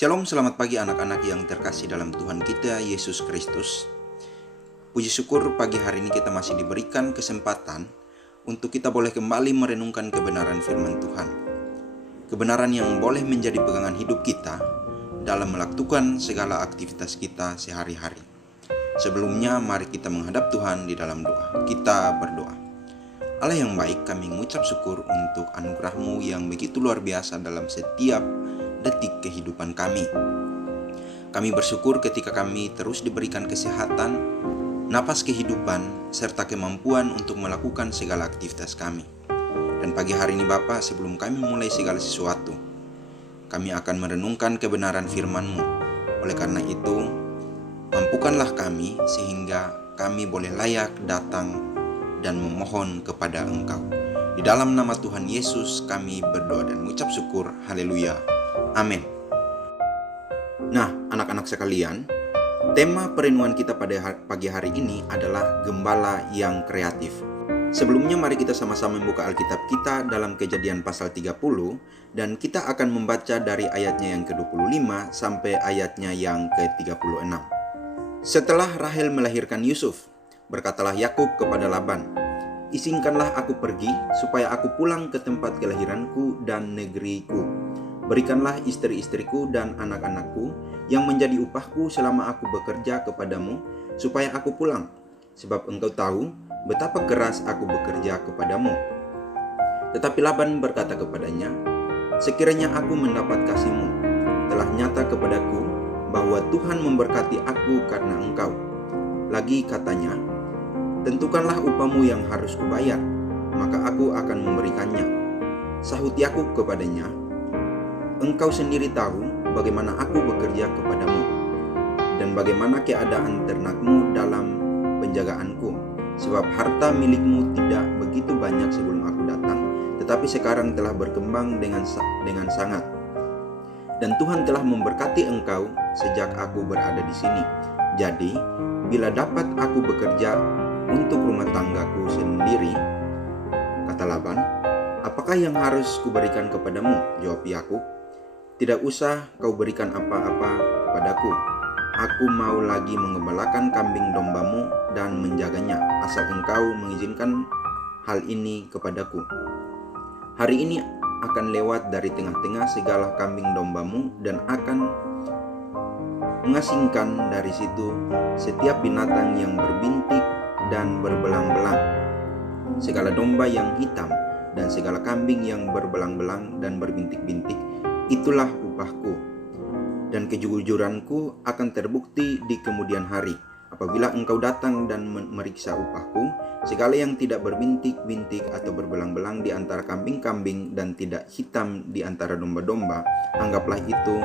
Shalom, selamat pagi anak-anak yang terkasih dalam Tuhan kita, Yesus Kristus. Puji syukur pagi hari ini kita masih diberikan kesempatan untuk kita boleh kembali merenungkan kebenaran firman Tuhan. Kebenaran yang boleh menjadi pegangan hidup kita dalam melakukan segala aktivitas kita sehari-hari. Sebelumnya, mari kita menghadap Tuhan di dalam doa. Kita berdoa. Allah yang baik, kami mengucap syukur untuk anugerah-Mu yang begitu luar biasa dalam setiap detik kehidupan kami. Kami bersyukur ketika kami terus diberikan kesehatan, napas kehidupan, serta kemampuan untuk melakukan segala aktivitas kami. Dan pagi hari ini Bapa, sebelum kami memulai segala sesuatu, kami akan merenungkan kebenaran firman-Mu. Oleh karena itu, mampukanlah kami sehingga kami boleh layak datang dan memohon kepada Engkau. Di dalam nama Tuhan Yesus kami berdoa dan mengucap syukur. Haleluya. Amin. Nah, anak-anak sekalian, tema perenungan kita pada pagi hari ini adalah Gembala yang Kreatif. Sebelumnya mari kita sama-sama membuka Alkitab kita dalam Kejadian pasal 30 dan kita akan membaca dari ayatnya yang ke-25 sampai ayatnya yang ke-36. Setelah Rahel melahirkan Yusuf, berkatalah Yakub kepada Laban, "Izinkanlah aku pergi, supaya aku pulang ke tempat kelahiranku dan negeriku. Berikanlah istri-istriku dan anak-anakku yang menjadi upahku selama aku bekerja kepadamu, supaya aku pulang. Sebab engkau tahu betapa keras aku bekerja kepadamu." Tetapi Laban berkata kepadanya, "Sekiranya aku mendapat kasihmu, telah nyata kepadaku bahwa Tuhan memberkati aku karena engkau." Lagi katanya, "Tentukanlah upahmu yang harus kubayar, maka aku akan memberikannya." Sahut Yakub kepadanya, "Engkau sendiri tahu bagaimana aku bekerja kepadamu, dan bagaimana keadaan ternakmu dalam penjagaanku. Sebab harta milikmu tidak begitu banyak sebelum aku datang, tetapi sekarang telah berkembang dengan sangat. Dan Tuhan telah memberkati engkau sejak aku berada di sini. Jadi, bila dapat aku bekerja untuk rumah tanggaku sendiri," kata Laban, "apakah yang harus kuberikan kepadamu?" Jawab Yakub, "Tidak usah kau berikan apa-apa kepadaku. Aku mau lagi mengembalakan kambing dombamu dan menjaganya, asal engkau mengizinkan hal ini kepadaku. Hari ini akan lewat dari tengah-tengah segala kambing dombamu dan akan mengasingkan dari situ setiap binatang yang berbintik dan berbelang-belang, segala domba yang hitam dan segala kambing yang berbelang-belang dan berbintik-bintik. Itulah upahku, dan kejujuranku akan terbukti di kemudian hari, apabila engkau datang dan meriksa upahku. Segala yang tidak berbintik-bintik atau berbelang-belang di antara kambing-kambing dan tidak hitam di antara domba-domba, anggaplah itu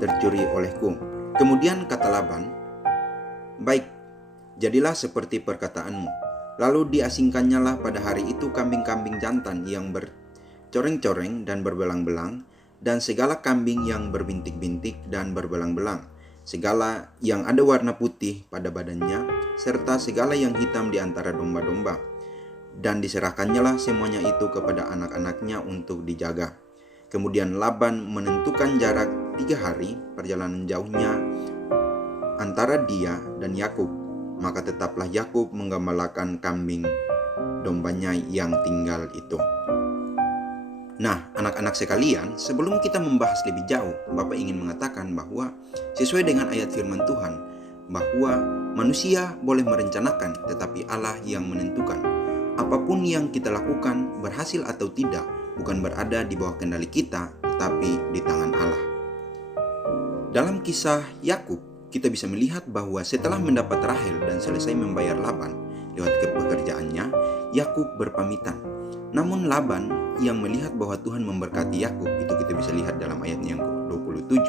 tercuri olehku." Kemudian kata Laban, "Baik, jadilah seperti perkataanmu." Lalu diasingkannyalah pada hari itu kambing-kambing jantan yang bercoreng-coreng dan berbelang-belang, dan segala kambing yang berbintik-bintik dan berbelang-belang, segala yang ada warna putih pada badannya, serta segala yang hitam di antara domba-domba. Dan diserahkannyalah semuanya itu kepada anak-anaknya untuk dijaga. Kemudian Laban menentukan jarak 3 hari perjalanan jauhnya antara dia dan Yakub. Maka tetaplah Yakub menggembalakan kambing dombanya yang tinggal itu. Nah, anak-anak sekalian, sebelum kita membahas lebih jauh, Bapak ingin mengatakan bahwa sesuai dengan ayat firman Tuhan, bahwa manusia boleh merencanakan, tetapi Allah yang menentukan. Apapun yang kita lakukan, berhasil atau tidak, bukan berada di bawah kendali kita, tetapi di tangan Allah. Dalam kisah Yakub, kita bisa melihat bahwa setelah mendapat Rahel dan selesai membayar Laban lewat pekerjaannya, Yakub berpamitan. Namun Laban yang melihat bahwa Tuhan memberkati Yakub, itu kita bisa lihat dalam ayatnya yang ke-27,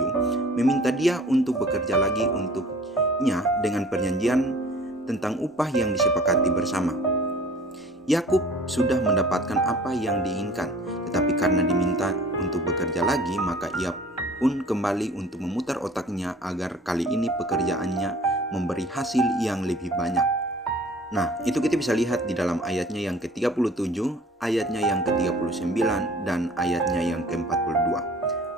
meminta dia untuk bekerja lagi untuknya dengan perjanjian tentang upah yang disepakati bersama. Yakub sudah mendapatkan apa yang diinginkan, tetapi karena diminta untuk bekerja lagi, maka ia pun kembali untuk memutar otaknya agar kali ini pekerjaannya memberi hasil yang lebih banyak. Nah, itu kita bisa lihat di dalam ayatnya yang ke-37, ayatnya yang ke-39, dan ayatnya yang ke-42.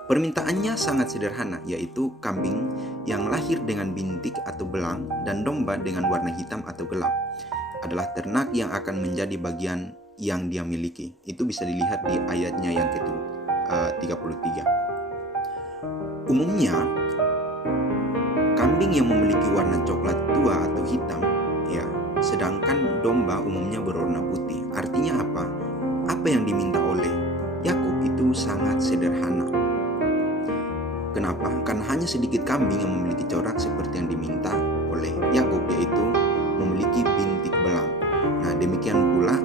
Permintaannya sangat sederhana, yaitu kambing yang lahir dengan bintik atau belang dan domba dengan warna hitam atau gelap. Adalah ternak yang akan menjadi bagian yang dia miliki. Itu bisa dilihat di ayatnya yang ke-33. Umumnya, kambing yang memiliki warna coklat tua atau hitam, ya, sedangkan domba umumnya berwarna putih. Artinya apa? Apa yang diminta oleh Yakub itu sangat sederhana. Kenapa? Karena hanya sedikit kambing yang memiliki corak seperti yang diminta oleh Yakub, yaitu memiliki bintik belang. Nah, demikian pula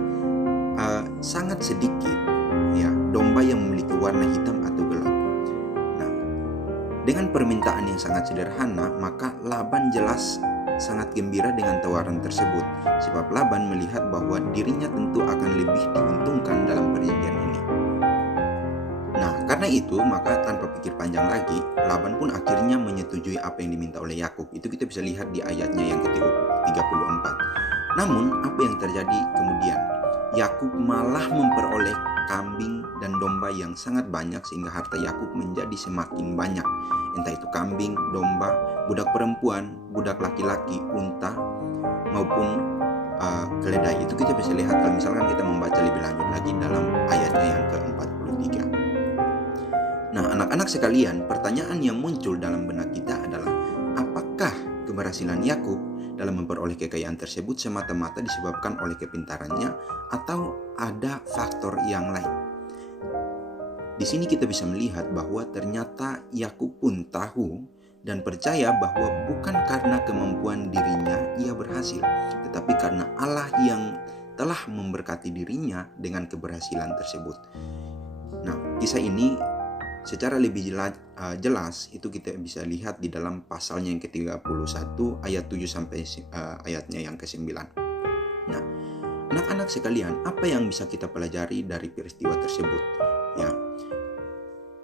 sangat sedikit, ya, domba yang memiliki warna hitam atau gelap. Nah, dengan permintaan yang sangat sederhana, maka Laban jelas sangat gembira dengan tawaran tersebut, sebab Laban melihat bahwa dirinya tentu akan lebih diuntungkan dalam perjanjian ini. Nah, karena itu, maka tanpa pikir panjang lagi, Laban pun akhirnya menyetujui apa yang diminta oleh Yakub. Itu kita bisa lihat di ayatnya yang ke-34. Namun, apa yang terjadi kemudian? Yakub malah memperoleh kambing dan domba yang sangat banyak, sehingga harta Yakub menjadi semakin banyak. Entah itu kambing, domba, budak perempuan, budak laki-laki, unta, maupun keledai. Itu kita bisa lihat kalau misalkan kita membaca lebih lanjut lagi dalam ayatnya yang ke-43. Nah, anak-anak sekalian, pertanyaan yang muncul dalam benak kita adalah, apakah keberhasilan Yakub dalam memperoleh kekayaan tersebut semata-mata disebabkan oleh kepintarannya atau ada faktor yang lain? Di sini kita bisa melihat bahwa ternyata Yakub pun tahu dan percaya bahwa bukan karena kemampuan dirinya ia berhasil, tetapi karena Allah yang telah memberkati dirinya dengan keberhasilan tersebut. Nah, kisah ini secara lebih jelas itu kita bisa lihat di dalam pasalnya yang ke-31 ayat 7 sampai ayatnya yang ke-9. Nah, anak-anak sekalian, apa yang bisa kita pelajari dari peristiwa tersebut? Ya,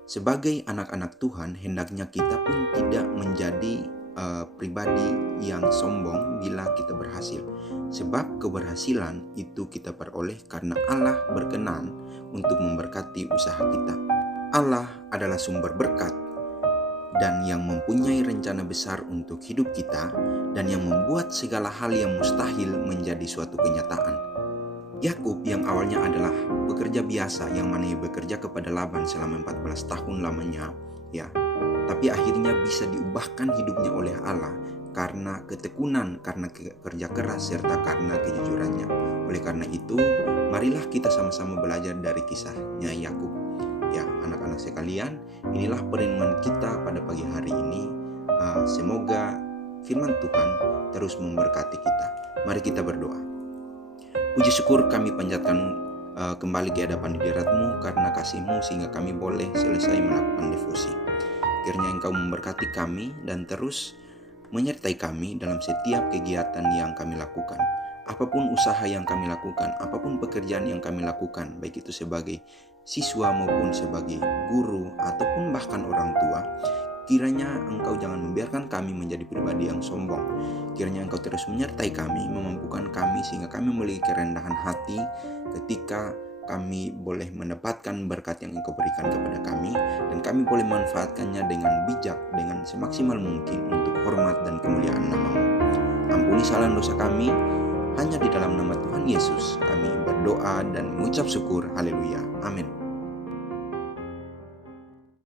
sebagai anak-anak Tuhan, hendaknya kita pun tidak menjadi pribadi yang sombong bila kita berhasil. Sebab keberhasilan itu kita peroleh karena Allah berkenan untuk memberkati usaha kita. Allah adalah sumber berkat dan yang mempunyai rencana besar untuk hidup kita dan yang membuat segala hal yang mustahil menjadi suatu kenyataan. Yakub yang awalnya adalah pekerja biasa yang mana ia bekerja kepada Laban selama 14 tahun lamanya, ya, tapi akhirnya bisa diubahkan hidupnya oleh Allah karena ketekunan, karena kerja keras, serta karena kejujurannya. Oleh karena itu, marilah kita sama-sama belajar dari kisahnya Yakub. Ya, anak-anak sekalian, inilah perenungan kita pada pagi hari ini. Semoga firman Tuhan terus memberkati kita. Mari kita berdoa. Puji syukur kami panjatkan kembali ke hadapan hadirat-Mu karena kasih-Mu sehingga kami boleh selesai melakukan devosi. Kiranya Engkau memberkati kami dan terus menyertai kami dalam setiap kegiatan yang kami lakukan. Apapun usaha yang kami lakukan, apapun pekerjaan yang kami lakukan, baik itu sebagai siswa maupun sebagai guru ataupun bahkan orang tua, kiranya Engkau jangan membiarkan kami menjadi pribadi yang sombong. Kiranya Engkau terus menyertai kami, memampukan kami sehingga kami memiliki kerendahan hati ketika kami boleh mendapatkan berkat yang Engkau berikan kepada kami, dan kami boleh manfaatkannya dengan bijak, dengan semaksimal mungkin untuk hormat dan kemuliaan nama-Mu. Ampuni salah dosa kami, hanya di dalam nama Tuhan Yesus kami berdoa dan mengucap syukur. Haleluya. Amin.